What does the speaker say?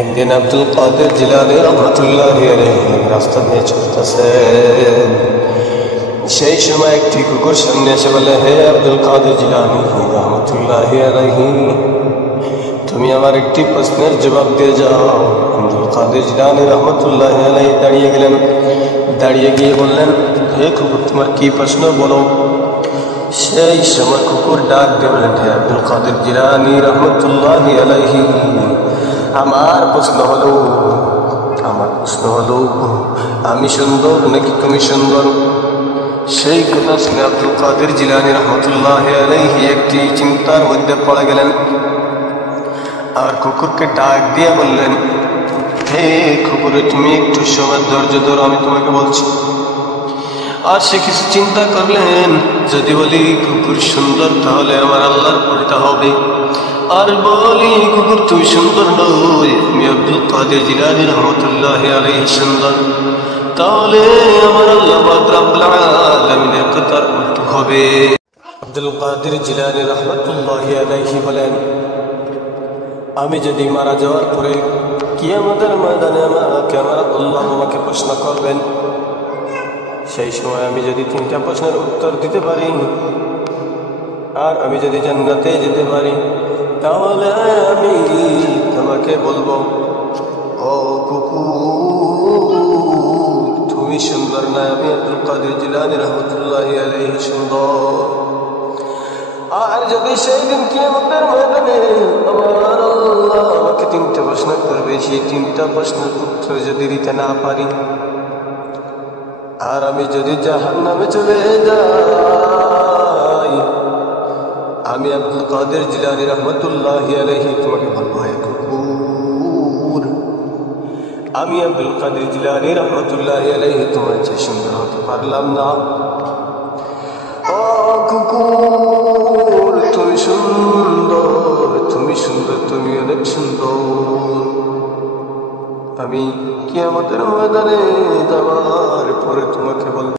একদিন আব্দুল কাদের জিলানী রহমতুল্লাহি আলাইহি রাস্তা দিয়ে চলতেছেন। সেই সময় একটি কুকুর সামনে এসে বলে, হে আব্দুল কাদের জিলানী রহমতুল্লাহি আলাইহি, তুমি আমার একটি প্রশ্নের জবাব দিয়ে যাও। আব্দুল কাদের জিলানী রহমতুল্লাহি আলাইহি দাঁড়িয়ে গেলেন। দাঁড়িয়ে গিয়ে বললেন, হে কুকুর, তোমার কি প্রশ্ন বলো। সেই সময় কুকুর ডাক দিয়ে বললেন, হে আব্দুল কাদের জিলানী রহমতুল্লাহি আলাইহি, আমার প্রশ্ন হলো আমি সুন্দর নাকি তুমি সুন্দর? সেই কথা শুনে আব্দুল কাদের জিলানী রহমতুল্লাহি আলাইহি একটি চিন্তার মধ্যে পড়ে গেলেন। আর কুকুরকে ডাক দিয়ে বললেন, হে কুকুরে, তুমি একটু সময় ধৈর্য ধরো, আমি তোমাকে বলছি। আর সে কিছু চিন্তা করলেন, যদি বলি কুকুর সুন্দর তাহলে আমার আল্লাহর পরিতা হবে, আর বলি কুকুর তুমি সুন্দর নয়, আমি আব্দুল কাদের জিলানী রহমতুল্লাহি আলাইহি সুন্দর, তাহলে আমার আল্লাহ রাব্বুল আলামিনের কথার উল্টো হবে। আব্দুল কাদের জিলানী রহমতুল্লাহি আলাইহি বলেন, আমি যদি মারা যাওয়ার পরে কিয়ামতের ময়দানে আমার আল্লাহ আমাকে প্রশ্ন করবেন, সেই সময় আমি যদি 3টা প্রশ্নের উত্তর দিতে পারি আর আমি যদি জান্নাতে যেতে পারি, তাহলে আমি তোমাকে বলবো, ও কুকুর, তুমি সুন্দর না, আমি আব্দুল কাদের জিলানী রহমতুল্লাহি আলাইহি সুন্দর। আর যদি সেই দিন কিয়ামতের ময়দানে আমার আল্লাহ আমাকে 3টা প্রশ্ন করবে, সেই 3টা প্রশ্নের উত্তর যদি দিতে না পারি আর আমি যদি জাহান্নামে চলে যাই, আমি আব্দুল কাদের জিলানী রহমতুল্লাহি আলাইহি তোমাকে বলবো, হে কুকুর, আমি আব্দুল কাদের জিলানী রহমতুল্লাহি আলাইহি তোমার চেয়ে সুন্দর হতে পারলাম না। ও কুকুর, তুমি সুন্দর, তুমি অনেক সুন্দর। আমি কিয়ামতের ময়দানে যাওয়ার পরে তোমাকে বলবো,